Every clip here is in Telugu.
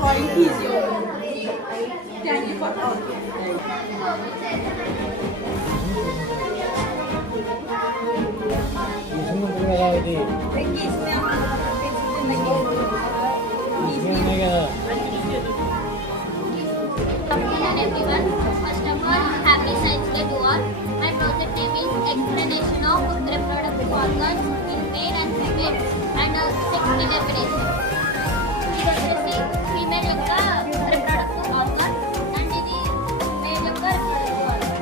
Drawing easier. Thank you for all. Everyone, first of all, happy Science Day to all. My project name is Explanation of Reproductive Organs in Male and Female and Sex Determination. ఇది వచ్చేసి ఫీమేల్ యొక్క రిప్రొడక్టివ్ ఆర్గాన్ అండ్ ఇది మేల్ యొక్క రిప్రొడక్టివ్ ఆర్గాన్.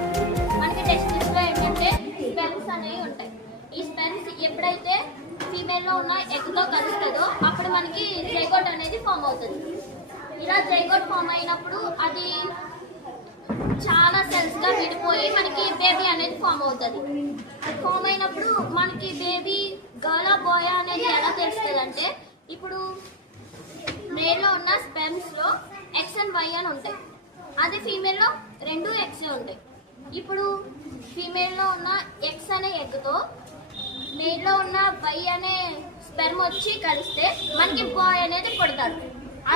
మనకి టెస్టిస్లో ఏంటంటే స్పెల్స్ అనేవి ఉంటాయి. ఈ స్పెల్స్ ఎప్పుడైతే ఫీమేల్లో ఉన్న ఎగ్తో కలుస్తుందో అప్పుడు మనకి జైగోట్ అనేది ఫామ్ అవుతుంది. ఇలా జైగోట్ ఫామ్ అయినప్పుడు అది చాలా సెల్స్గా విడిపోయి మనకి బేబీ అనేది ఫామ్ అవుతుంది. ఫామ్ అయినప్పుడు మనకి బేబీ గర్ల్ బాయ్ అనేది ఎలా తెలుస్తుంది అంటే, ఇప్పుడు మేల్లో ఉన్న స్పెమ్స్లో ఎక్స్ అండ్ వై అని ఉంటాయి, అదే ఫీమేల్లో 2 ఎగ్స్ ఉంటాయి. ఇప్పుడు ఫీమేల్లో ఉన్న ఎక్స్ అనే ఎగ్తో మేల్లో ఉన్న వై అనే స్పెర్మ్ వచ్చి కలిస్తే మనకి బాయ్ అనేది పుడతాడు.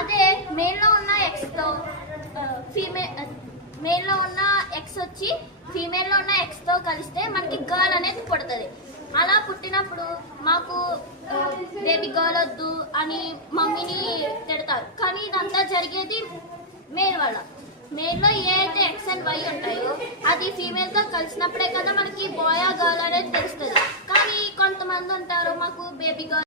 అదే మేల్లో ఉన్న ఎక్స్తో మేల్లో ఉన్న ఎక్స్ వచ్చి ఫీమేల్లో ఉన్న ఎక్స్తో కలిస్తే మనకి గర్ల్ అనేది పుడుతుంది. అలా పుట్టినప్పుడు మాకు బేబీ గర్ల్ వద్దు అని మమ్మీని తిడతారు. కానీ ఇదంతా జరిగేది మేల్ వల్ల. మేల్లో ఏ అయితే ఎక్స్ అండ్ వై ఉంటాయో అది ఫీమేల్తో కలిసినప్పుడే కదా మనకి బాయ్ ఆ గర్ల్ అనేది తెలుస్తుంది. కానీ కొంతమంది ఉంటారు మాకు బేబీ గర్ల్